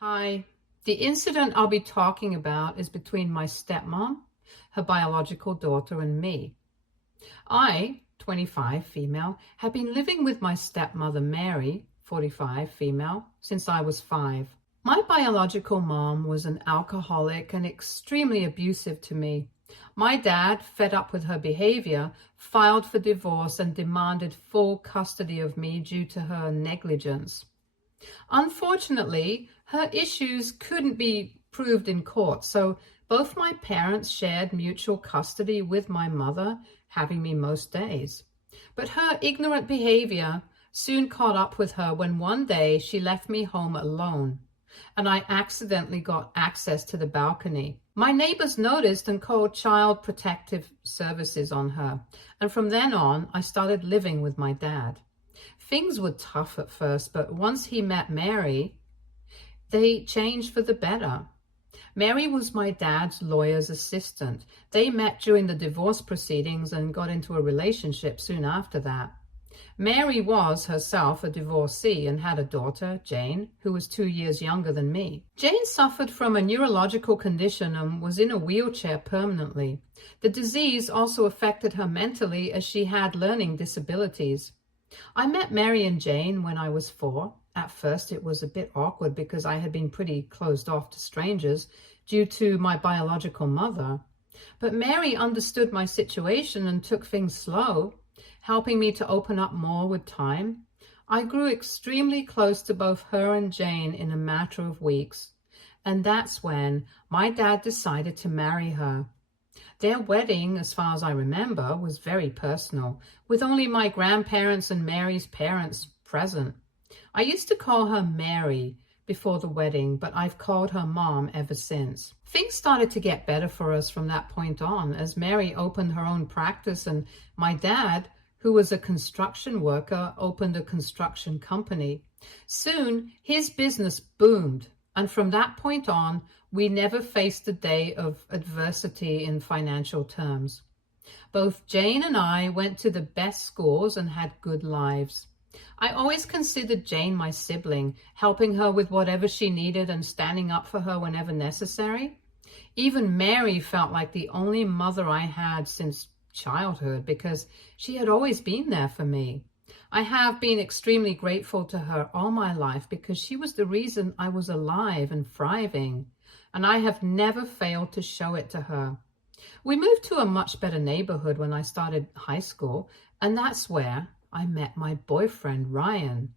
Hi. The incident I'll be talking about is between my stepmom, her biological daughter, and me. I, 25, female, had been living with my stepmother, Mary, 45, female, since I was 5. My biological mom was an alcoholic and extremely abusive to me. My dad, fed up with her behavior, filed for divorce and demanded full custody of me due to her negligence. Unfortunately, her issues couldn't be proved in court, so both my parents shared mutual custody with my mother, having me most days. But her ignorant behavior soon caught up with her when one day she left me home alone, and I accidentally got access to the balcony. My neighbors noticed and called Child Protective Services on her, and from then on, I started living with my dad. Things were tough at first, but once he met Mary, they changed for the better. Mary was my dad's lawyer's assistant. They met during the divorce proceedings and got into a relationship soon after that. Mary was herself a divorcee and had a daughter, Jane, who was 2 years younger than me. Jane suffered from a neurological condition and was in a wheelchair permanently. The disease also affected her mentally as she had learning disabilities. I met Mary and Jane when I was 4. At first, it was a bit awkward because I had been pretty closed off to strangers due to my biological mother. But Mary understood my situation and took things slow, helping me to open up more with time. I grew extremely close to both her and Jane in a matter of weeks, and that's when my dad decided to marry her. Their wedding, as far as I remember, was very personal, with only my grandparents and Mary's parents present. I used to call her Mary before the wedding, but I've called her Mom ever since. Things started to get better for us from that point on, as Mary opened her own practice and my dad, who was a construction worker, opened a construction company. Soon, his business boomed, and from that point on, we never faced a day of adversity in financial terms. Both Jane and I went to the best schools and had good lives. I always considered Jane my sibling, helping her with whatever she needed and standing up for her whenever necessary. Even Mary felt like the only mother I had since childhood because she had always been there for me. I have been extremely grateful to her all my life because she was the reason I was alive and thriving, and I have never failed to show it to her. We moved to a much better neighborhood when I started high school, and that's where I met my boyfriend, Ryan.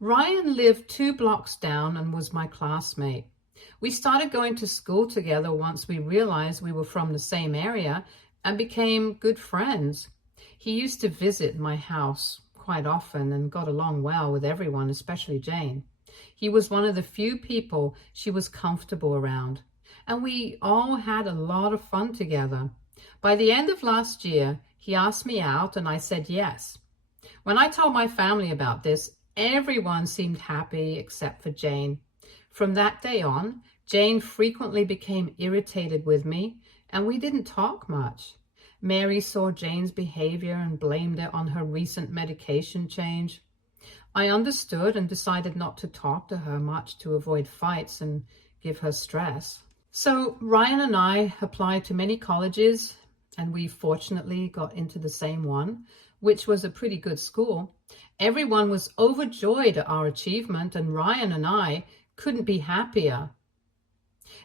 Ryan lived 2 blocks down and was my classmate. We started going to school together once we realized we were from the same area and became good friends. He used to visit my house quite often and got along well with everyone, especially Jane. He was one of the few people she was comfortable around, and we all had a lot of fun together. By the end of last year, he asked me out and I said yes. When I told my family about this, everyone seemed happy except for Jane. From that day on, Jane frequently became irritated with me, and we didn't talk much. Mary saw Jane's behavior and blamed it on her recent medication change. I understood and decided not to talk to her much to avoid fights and give her stress. So Ryan and I applied to many colleges, and we fortunately got into the same one, which was a pretty good school. Everyone was overjoyed at our achievement, and Ryan and I couldn't be happier.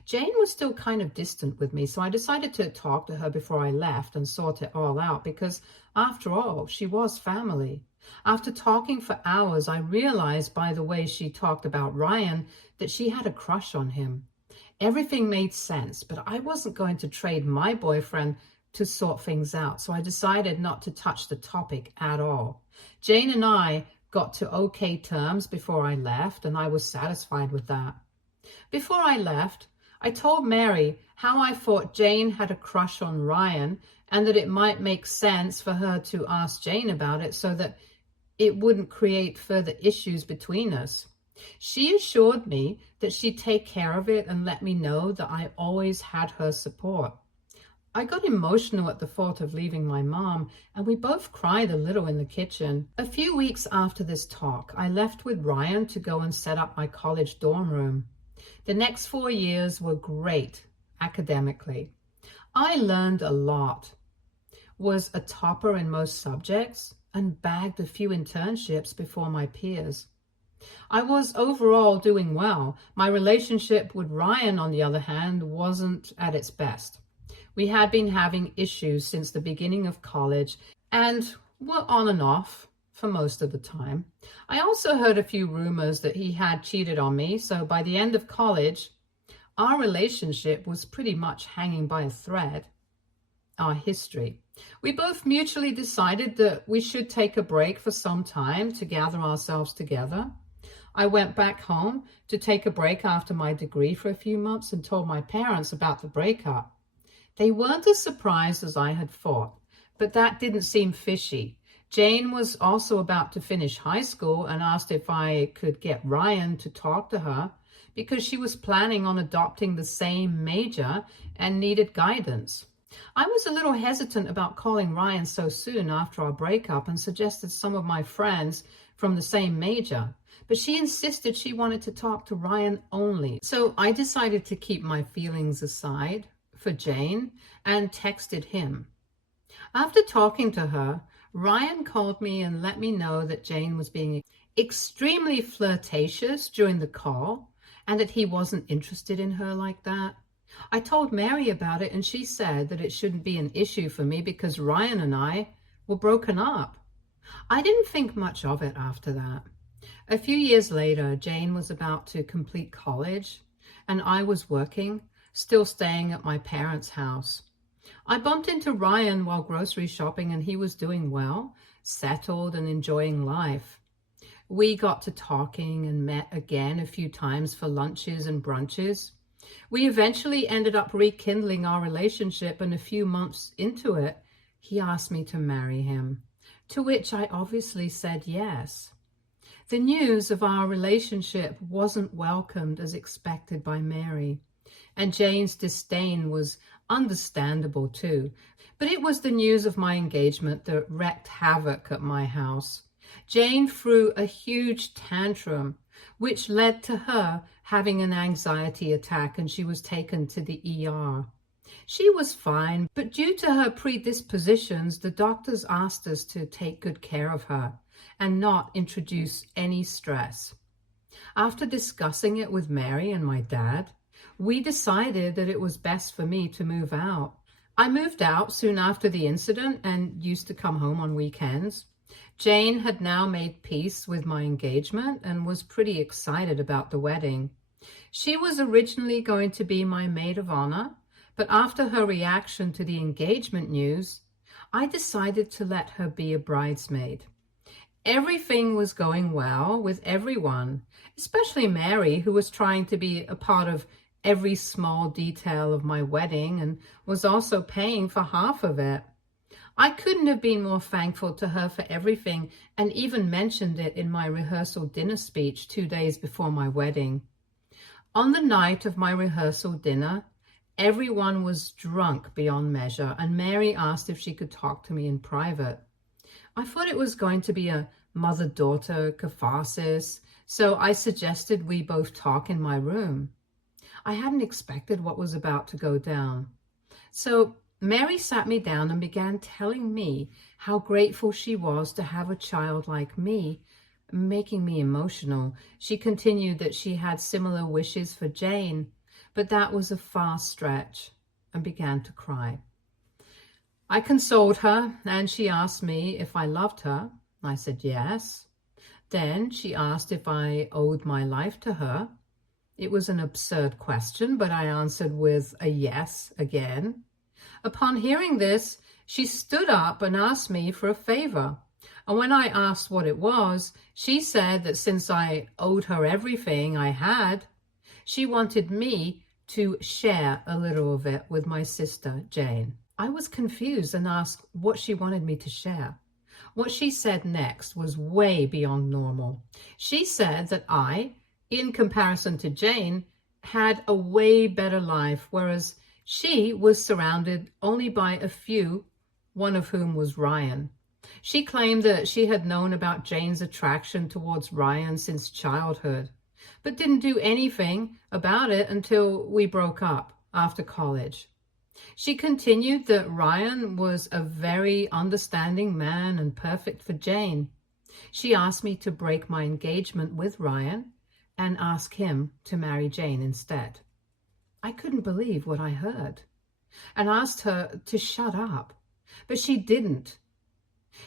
Jane was still kind of distant with me, so I decided to talk to her before I left and sort it all out because, after all, she was family. After talking for hours, I realized by the way she talked about Ryan that she had a crush on him. Everything made sense, but I wasn't going to trade my boyfriend to sort things out, so I decided not to touch the topic at all. Jane and I got to okay terms before I left, and I was satisfied with that. Before I left, I told Mary how I thought Jane had a crush on Ryan and that it might make sense for her to ask Jane about it so that it wouldn't create further issues between us. She assured me that she'd take care of it and let me know that I always had her support. I got emotional at the thought of leaving my mom, and we both cried a little in the kitchen. A few weeks after this talk, I left with Ryan to go and set up my college dorm room. The next 4 years were great academically. I learned a lot, was a topper in most subjects, and bagged a few internships before my peers. I was overall doing well. My relationship with Ryan, on the other hand, wasn't at its best. We had been having issues since the beginning of college and were on and off for most of the time. I also heard a few rumors that he had cheated on me, so by the end of college, our relationship was pretty much hanging by a thread. Our history. We both mutually decided that we should take a break for some time to gather ourselves together. I went back home to take a break after my degree for a few months and told my parents about the breakup. They weren't as surprised as I had thought, but that didn't seem fishy. Jane was also about to finish high school and asked if I could get Ryan to talk to her because she was planning on adopting the same major and needed guidance. I was a little hesitant about calling Ryan so soon after our breakup and suggested some of my friends from the same major, but she insisted she wanted to talk to Ryan only. So I decided to keep my feelings aside for Jane and texted him. After talking to her, Ryan called me and let me know that Jane was being extremely flirtatious during the call and that he wasn't interested in her like that. I told Mary about it and she said that it shouldn't be an issue for me because Ryan and I were broken up. I didn't think much of it after that. A few years later, Jane was about to complete college and I was working, still staying at my parents' house. I bumped into Ryan while grocery shopping and he was doing well, settled and enjoying life. We got to talking and met again a few times for lunches and brunches. We eventually ended up rekindling our relationship, and a few months into it, he asked me to marry him, to which I obviously said yes. The news of our relationship wasn't welcomed as expected by Mary, and Jane's disdain was understandable too, but it was the news of my engagement that wreaked havoc at my house. Jane threw a huge tantrum, which led to her having an anxiety attack, and she was taken to the ER. She was fine, but due to her predispositions, the doctors asked us to take good care of her and not introduce any stress. After discussing it with Mary and my dad, we decided that it was best for me to move out. I moved out soon after the incident and used to come home on weekends. Jane had now made peace with my engagement and was pretty excited about the wedding. She was originally going to be my maid of honor, but after her reaction to the engagement news, I decided to let her be a bridesmaid. Everything was going well with everyone, especially Mary, who was trying to be a part of every small detail of my wedding and was also paying for half of it. I couldn't have been more thankful to her for everything and even mentioned it in my rehearsal dinner speech 2 days before my wedding. On the night of my rehearsal dinner, everyone was drunk beyond measure and Mary asked if she could talk to me in private. I thought it was going to be a mother-daughter catharsis, so I suggested we both talk in my room. I hadn't expected what was about to go down. So Mary sat me down and began telling me how grateful she was to have a child like me, making me emotional. She continued that she had similar wishes for Jane, but that was a far stretch, and began to cry. I consoled her, and she asked me if I loved her. I said yes. Then she asked if I owed my life to her. It was an absurd question, but I answered with a yes again. Upon hearing this, she stood up and asked me for a favor. And when I asked what it was, she said that since I owed her everything I had, she wanted me to share a little of it with my sister, Jane. I was confused and asked what she wanted me to share. What she said next was way beyond normal. She said that I, in comparison to Jane, had a way better life, whereas she was surrounded only by a few, one of whom was Ryan. She claimed that she had known about Jane's attraction towards Ryan since childhood. but didn't do anything about it until we broke up after college. She continued that Ryan was a very understanding man and perfect for Jane. She asked me to break my engagement with Ryan and ask him to marry Jane instead. I couldn't believe what I heard and asked her to shut up, but she didn't.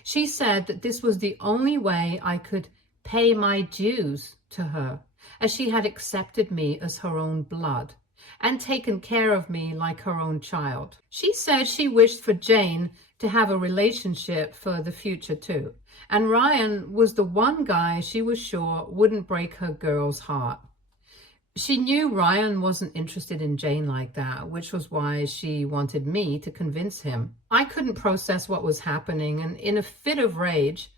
She said that this was the only way I could pay my dues to her, as she had accepted me as her own blood and taken care of me like her own child. She said she wished for Jane to have a relationship for the future too, and Ryan was the one guy she was sure wouldn't break her girl's heart. She knew Ryan wasn't interested in Jane like that, which was why she wanted me to convince him. I couldn't process what was happening, and in a fit of rage,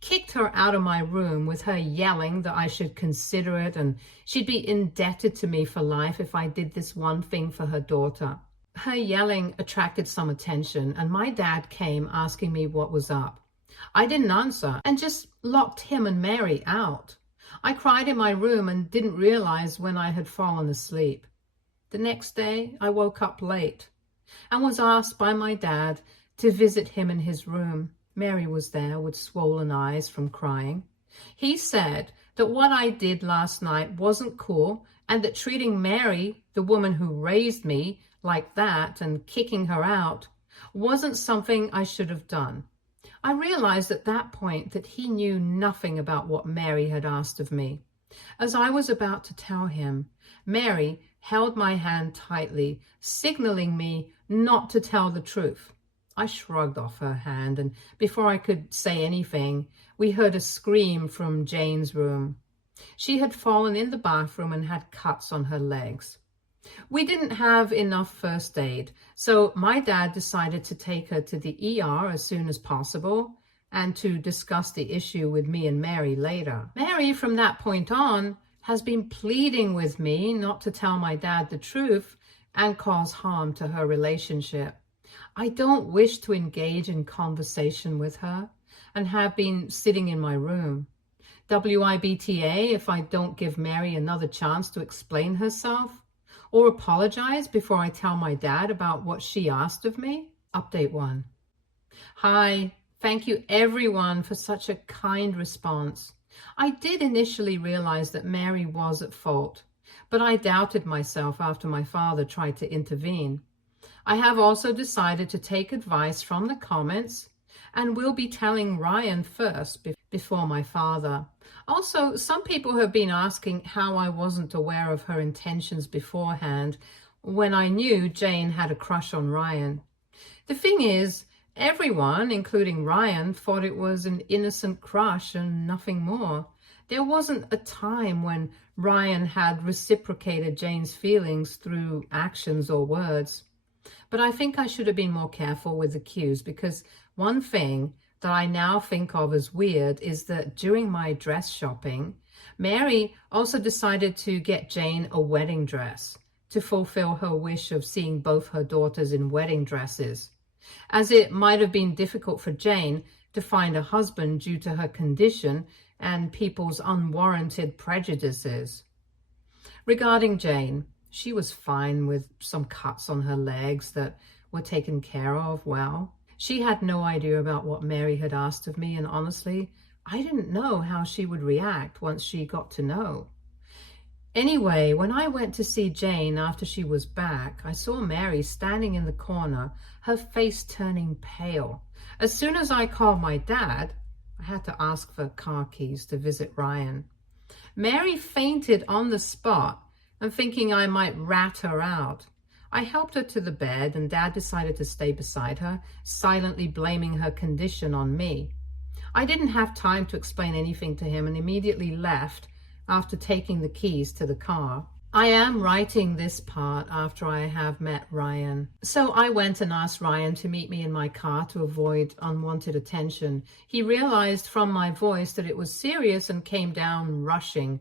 kicked her out of my room with her yelling that I should consider it and she'd be indebted to me for life if I did this one thing for her daughter. Her yelling attracted some attention, and my dad came asking me what was up. I didn't answer and just locked him and Mary out. I cried in my room and didn't realize when I had fallen asleep. The next day, I woke up late and was asked by my dad to visit him in his room. Mary was there with swollen eyes from crying. He said that what I did last night wasn't cool, and that treating Mary, the woman who raised me, like that and kicking her out wasn't something I should have done. I realized at that point that he knew nothing about what Mary had asked of me. As I was about to tell him, Mary held my hand tightly, signaling me not to tell the truth. I shrugged off her hand, and before I could say anything, we heard a scream from Jane's room. She had fallen in the bathroom and had cuts on her legs. We didn't have enough first aid, so my dad decided to take her to the ER as soon as possible and to discuss the issue with me and Mary later. Mary, from that point on, has been pleading with me not to tell my dad the truth and cause harm to her relationship. I don't wish to engage in conversation with her and have been sitting in my room. WIBTA if I don't give Mary another chance to explain herself or apologize before I tell my dad about what she asked of me. Update 1. Hi, thank you everyone for such a kind response. I did initially realize that Mary was at fault, but I doubted myself after my father tried to intervene. I have also decided to take advice from the comments and will be telling Ryan first before my father. Also, some people have been asking how I wasn't aware of her intentions beforehand when I knew Jane had a crush on Ryan. The thing is, everyone, including Ryan, thought it was an innocent crush and nothing more. There wasn't a time when Ryan had reciprocated Jane's feelings through actions or words. But I think I should have been more careful with the cues, because one thing that I now think of as weird is that during my dress shopping, Mary also decided to get Jane a wedding dress to fulfill her wish of seeing both her daughters in wedding dresses, as it might have been difficult for Jane to find a husband due to her condition and people's unwarranted prejudices. Regarding Jane, she was fine with some cuts on her legs that were taken care of well. She had no idea about what Mary had asked of me, and honestly, I didn't know how she would react once she got to know. Anyway, when I went to see Jane after she was back, I saw Mary standing in the corner, her face turning pale. As soon as I called my dad, I had to ask for car keys to visit Ryan. Mary fainted on the spot, and thinking I might rat her out, I helped her to the bed, and Dad decided to stay beside her, silently blaming her condition on me. I didn't have time to explain anything to him and immediately left after taking the keys to the car. I am writing this part after I have met Ryan. So I went and asked Ryan to meet me in my car to avoid unwanted attention. He realized from my voice that it was serious and came down rushing.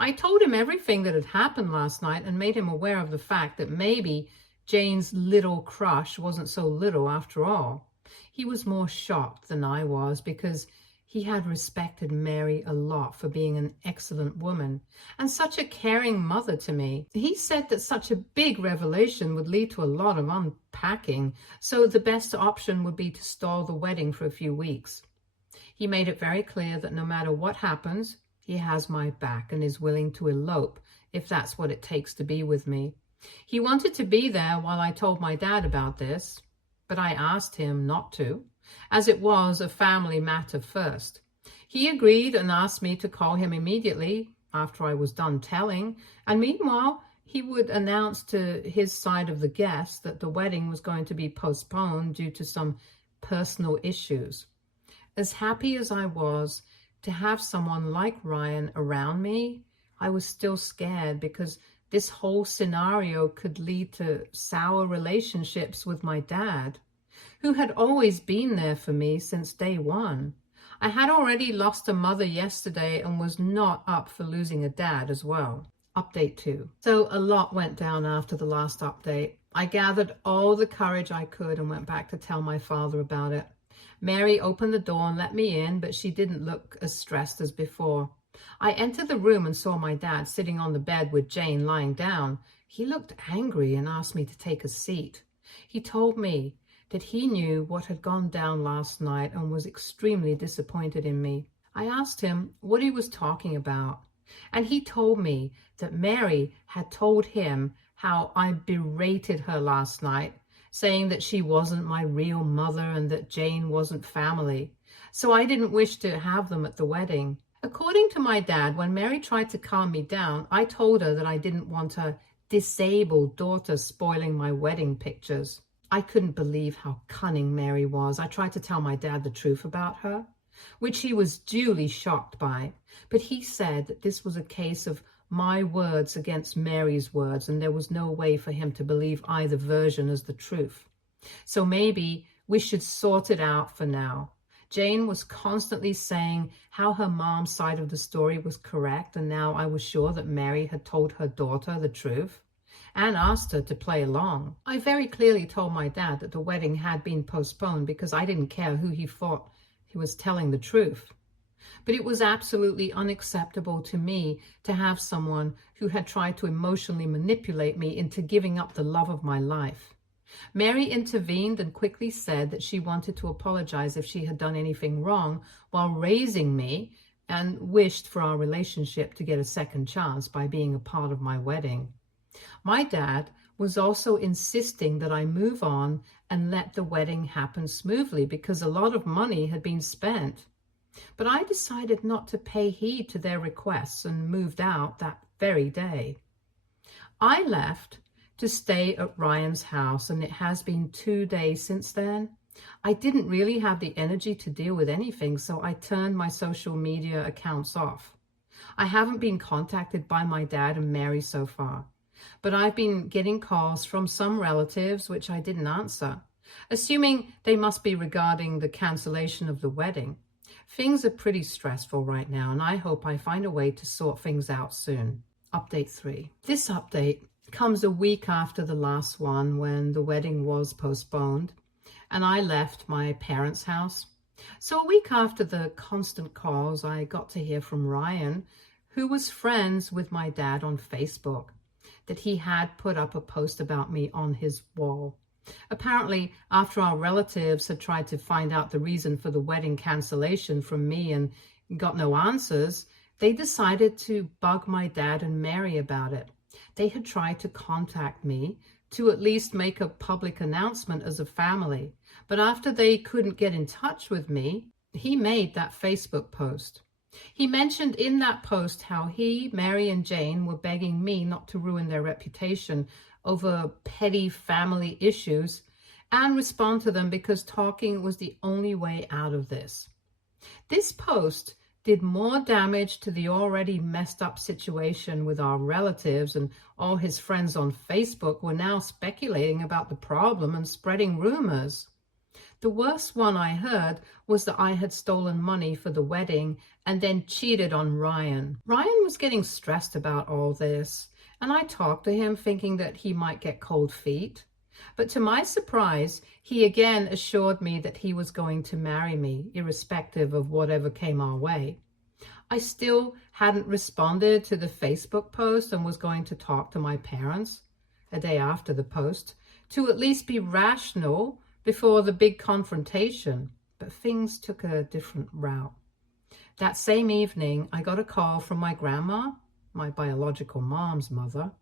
I told him everything that had happened last night and made him aware of the fact that maybe Jane's little crush wasn't so little after all. He was more shocked than I was, because He had respected Mary a lot for being an excellent woman and such a caring mother to me. He said that such a big revelation would lead to a lot of unpacking, so the best option would be to stall the wedding for a few weeks. He made it very clear that no matter what happens, he has my back and is willing to elope if that's what it takes to be with me. He wanted to be there while I told my dad about this, but I asked him not to, as it was a family matter first. He agreed and asked me to call him immediately after I was done telling, and meanwhile, he would announce to his side of the guests that the wedding was going to be postponed due to some personal issues. As happy as I was to have someone like Ryan around me, I was still scared because this whole scenario could lead to sour relationships with my dad, who had always been there for me since day one. I had already lost a mother yesterday and was not up for losing a dad as well. Update 2. So a lot went down after the last update. I gathered all the courage I could and went back to tell my father about it. Mary opened the door and let me in, but she didn't look as stressed as before. I entered the room and saw my dad sitting on the bed with Jane lying down. He looked angry and asked me to take a seat. He told me that he knew what had gone down last night and was extremely disappointed in me. I asked him what he was talking about, and he told me that Mary had told him how I berated her last night, saying that she wasn't my real mother and that Jane wasn't family, so I didn't wish to have them at the wedding. According to my dad, when Mary tried to calm me down, I told her that I didn't want her disabled daughter spoiling my wedding pictures. I couldn't believe how cunning Mary was. I tried to tell my dad the truth about her, which he was duly shocked by, but he said that this was a case of my words against Mary's words, and there was no way for him to believe either version as the truth. So maybe we should sort it out for now. Jane was constantly saying how her mom's side of the story was correct, and now I was sure that Mary had told her daughter the truth and asked her to play along. I very clearly told my dad that the wedding had been postponed because I didn't care who he thought he was telling the truth. But it was absolutely unacceptable to me to have someone who had tried to emotionally manipulate me into giving up the love of my life. Mary intervened and quickly said that she wanted to apologize if she had done anything wrong while raising me and wished for our relationship to get a second chance by being a part of my wedding. My dad was also insisting that I move on and let the wedding happen smoothly because a lot of money had been spent. But I decided not to pay heed to their requests and moved out that very day. I left to stay at Ryan's house, and it has been 2 days since then. I didn't really have the energy to deal with anything, so I turned my social media accounts off. I haven't been contacted by my dad and Mary so far, but I've been getting calls from some relatives which I didn't answer, assuming they must be regarding the cancellation of the wedding. Things are pretty stressful right now, and I hope I find a way to sort things out soon. Update 3. This update comes a week after the last one when the wedding was postponed and I left my parents' house. So a week after the constant calls, I got to hear from Ryan, who was friends with my dad on Facebook, that he had put up a post about me on his wall. Apparently, after our relatives had tried to find out the reason for the wedding cancellation from me and got no answers, they decided to bug my dad and Mary about it. They had tried to contact me to at least make a public announcement as a family, but after they couldn't get in touch with me, he made that Facebook post. He mentioned in that post how he, Mary, and Jane were begging me not to ruin their reputation over petty family issues and respond to them because talking was the only way out of this. This post did more damage to the already messed up situation with our relatives, and all his friends on Facebook were now speculating about the problem and spreading rumors. The worst one I heard was that I had stolen money for the wedding and then cheated on Ryan. Ryan was getting stressed about all this, and I talked to him thinking that he might get cold feet. But to my surprise, he again assured me that he was going to marry me, irrespective of whatever came our way. I still hadn't responded to the Facebook post and was going to talk to my parents a day after the post to at least be rational before the big confrontation. But things took a different route. That same evening, I got a call from my grandma, my biological mom's mother.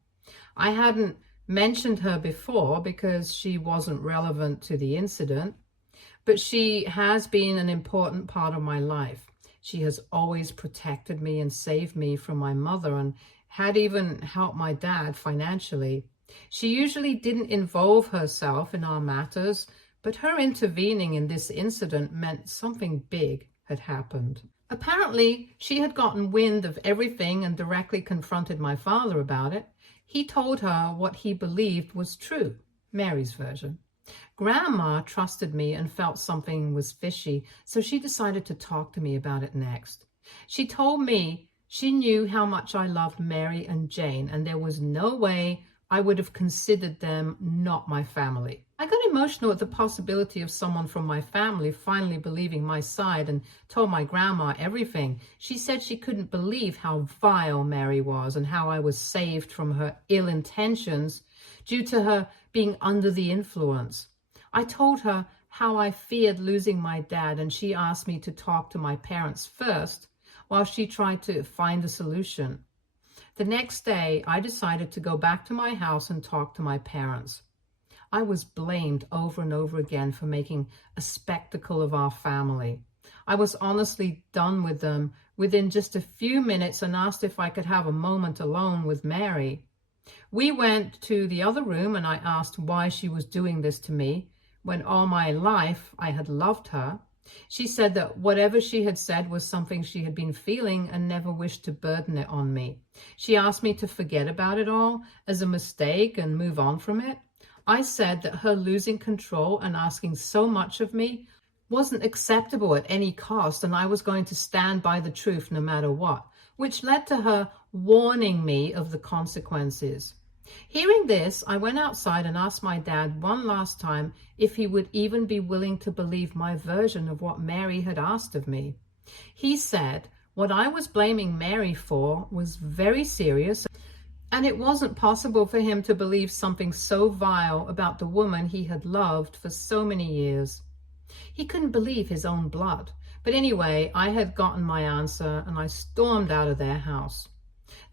I hadn't mentioned her before because she wasn't relevant to the incident, but she has been an important part of my life. She has always protected me and saved me from my mother and had even helped my dad financially. She usually didn't involve herself in our matters, but her intervening in this incident meant something big had happened. Apparently, she had gotten wind of everything and directly confronted my father about it. He told her what he believed was true, Mary's version. Grandma trusted me and felt something was fishy, so she decided to talk to me about it next. She told me she knew how much I loved Mary and Jane, and there was no way I would have considered them not my family. I got emotional at the possibility of someone from my family finally believing my side and told my grandma everything. She said she couldn't believe how vile Mary was and how I was saved from her ill intentions due to her being under the influence. I told her how I feared losing my dad, and she asked me to talk to my parents first while she tried to find a solution. The next day, I decided to go back to my house and talk to my parents. I was blamed over and over again for making a spectacle of our family. I was honestly done with them within just a few minutes and asked if I could have a moment alone with Mary. We went to the other room and I asked why she was doing this to me when all my life I had loved her. She said that whatever she had said was something she had been feeling and never wished to burden it on me. She asked me to forget about it all as a mistake and move on from it. I said that her losing control and asking so much of me wasn't acceptable at any cost, and I was going to stand by the truth no matter what, which led to her warning me of the consequences. Hearing this, I went outside and asked my dad one last time if he would even be willing to believe my version of what Mary had asked of me. He said what I was blaming Mary for was very serious, and it wasn't possible for him to believe something so vile about the woman he had loved for so many years. He couldn't believe his own blood. But anyway, I had gotten my answer and I stormed out of their house.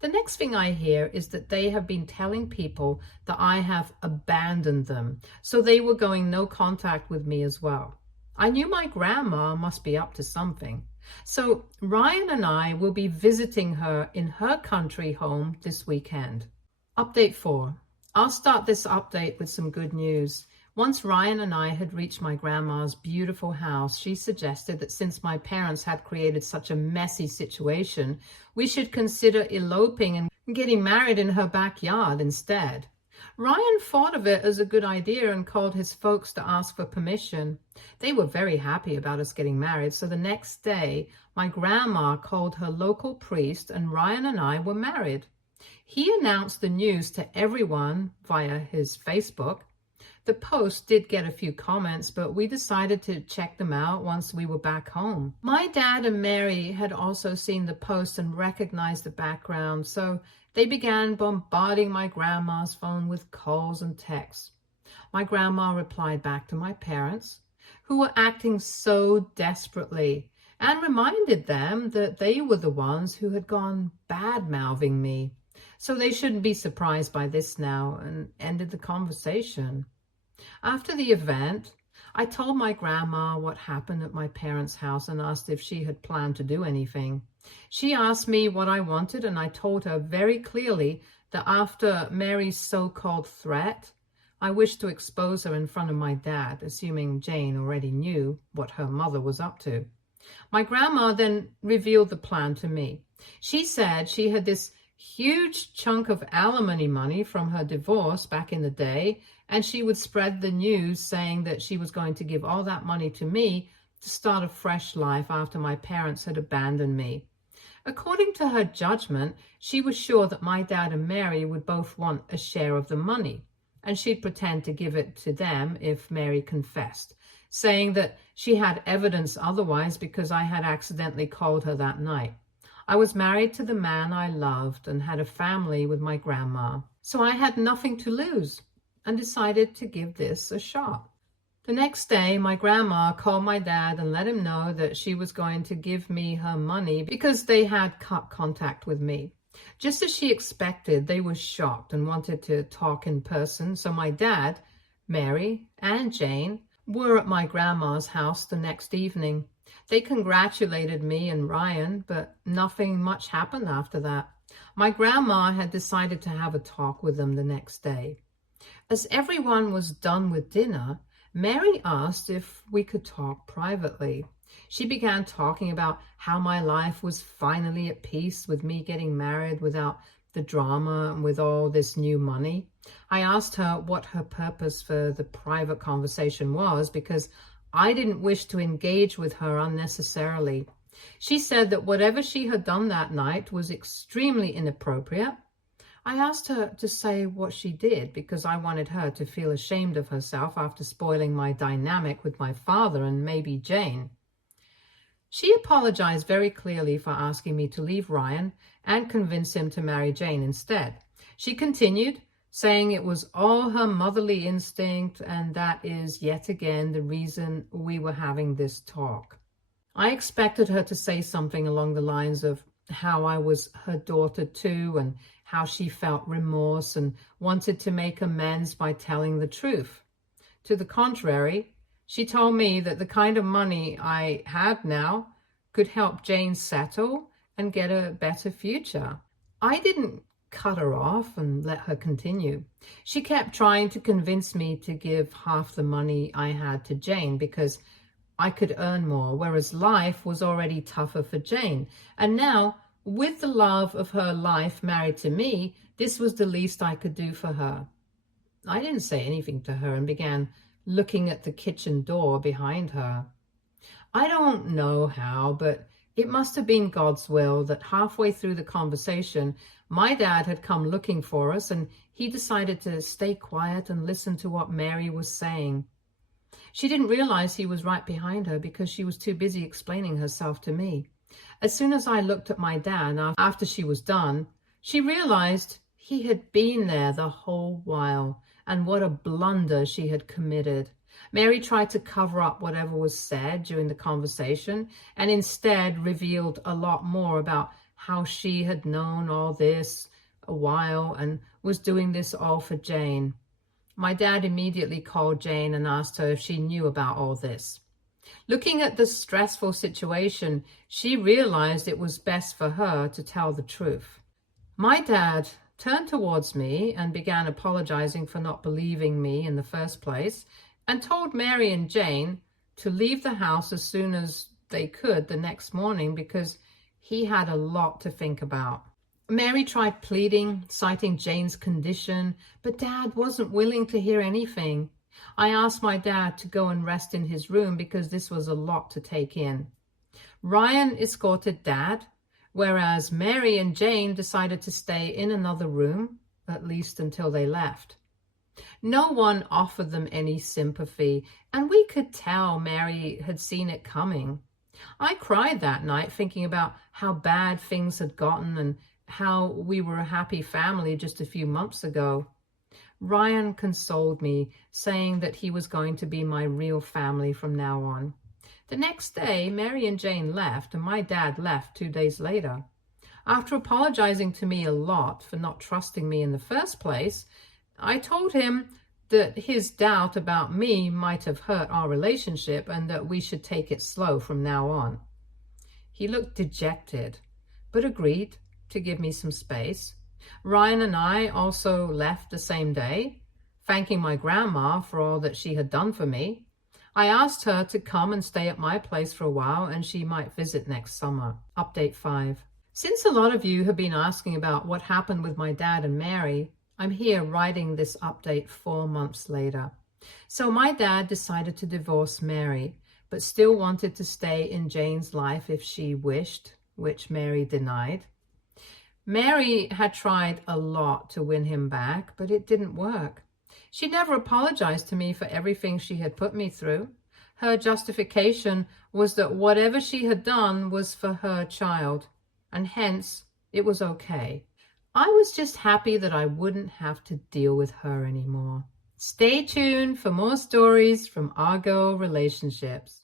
The next thing I hear is that they have been telling people that I have abandoned them, so they were going no contact with me as well. I knew my grandma must be up to something. So Ryan and I will be visiting her in her country home this weekend. Update 4. I'll start this update with some good news. Once Ryan and I had reached my grandma's beautiful house, she suggested that since my parents had created such a messy situation, we should consider eloping and getting married in her backyard instead. Ryan thought of it as a good idea and called his folks to ask for permission. They were very happy about us getting married, so the next day, my grandma called her local priest and Ryan and I were married. He announced the news to everyone via his Facebook. The post did get a few comments, but we decided to check them out once we were back home. My dad and Mary had also seen the post and recognized the background, so they began bombarding my grandma's phone with calls and texts. My grandma replied back to my parents, who were acting so desperately, and reminded them that they were the ones who had gone bad-mouthing me. So they shouldn't be surprised by this now, and ended the conversation. After the event, I told my grandma what happened at my parents' house and asked if she had planned to do anything. She asked me what I wanted, and I told her very clearly that after Mary's so-called threat, I wished to expose her in front of my dad, assuming Jane already knew what her mother was up to. My grandma then revealed the plan to me. She said she had this huge chunk of alimony money from her divorce back in the day, and she would spread the news saying that she was going to give all that money to me to start a fresh life after my parents had abandoned me. According to her judgment, she was sure that my dad and Mary would both want a share of the money. and she'd pretend to give it to them if Mary confessed, saying that she had evidence otherwise because I had accidentally called her that night. I was married to the man I loved and had a family with my grandma, so I had nothing to lose and decided to give this a shot. The next day, my grandma called my dad and let him know that she was going to give me her money because they had cut contact with me. Just as she expected, they were shocked and wanted to talk in person, so my dad, Mary, and Jane were at my grandma's house the next evening. They congratulated me and Ryan, but nothing much happened after that. My grandma had decided to have a talk with them the next day. As everyone was done with dinner, Mary asked if we could talk privately. She began talking about how my life was finally at peace with me getting married without the drama and with all this new money. I asked her what her purpose for the private conversation was because I didn't wish to engage with her unnecessarily. She said that whatever she had done that night was extremely inappropriate. I asked her to say what she did because I wanted her to feel ashamed of herself after spoiling my dynamic with my father and maybe Jane. She apologized very clearly for asking me to leave Ryan and convince him to marry Jane instead. She continued, saying it was all her motherly instinct and that is yet again the reason we were having this talk. I expected her to say something along the lines of how I was her daughter too and how she felt remorse and wanted to make amends by telling the truth. To the contrary, she told me that the kind of money I had now could help Jane settle and get a better future. I didn't cut her off and let her continue. She kept trying to convince me to give half the money I had to Jane because I could earn more, whereas life was already tougher for Jane. And now, with the love of her life married to me, this was the least I could do for her. I didn't say anything to her and began looking at the kitchen door behind her. I don't know how, but it must have been God's will that halfway through the conversation, my dad had come looking for us and he decided to stay quiet and listen to what Mary was saying. She didn't realize he was right behind her because she was too busy explaining herself to me. As soon as I looked at my dad after she was done, she realized he had been there the whole while and what a blunder she had committed. Mary tried to cover up whatever was said during the conversation and instead revealed a lot more about how she had known all this a while and was doing this all for Jane. My dad immediately called Jane and asked her if she knew about all this. Looking at the stressful situation, she realized it was best for her to tell the truth. My dad turned towards me and began apologizing for not believing me in the first place and told Mary and Jane to leave the house as soon as they could the next morning because he had a lot to think about. Mary tried pleading, citing Jane's condition, but Dad wasn't willing to hear anything. I asked my dad to go and rest in his room because this was a lot to take in. Ryan escorted Dad, whereas Mary and Jane decided to stay in another room, at least until they left. No one offered them any sympathy, and we could tell Mary had seen it coming. I cried that night thinking about how bad things had gotten and how we were a happy family just a few months ago. Ryan consoled me, saying that he was going to be my real family from now on. The next day, Mary and Jane left, and my dad left 2 days later. After apologizing to me a lot for not trusting me in the first place, I told him that his doubt about me might have hurt our relationship and that we should take it slow from now on. He looked dejected, but agreed to give me some space. Ryan and I also left the same day, thanking my grandma for all that she had done for me. I asked her to come and stay at my place for a while and she might visit next summer. Update 5. Since a lot of you have been asking about what happened with my dad and Mary, I'm here writing this update 4 months later. So my dad decided to divorce Mary, but still wanted to stay in Jane's life if she wished, which Mary denied. Mary had tried a lot to win him back, but it didn't work. She never apologized to me for everything she had put me through. Her justification was that whatever she had done was for her child, and hence it was okay. I was just happy that I wouldn't have to deal with her anymore. Stay tuned for more stories from our girl relationships.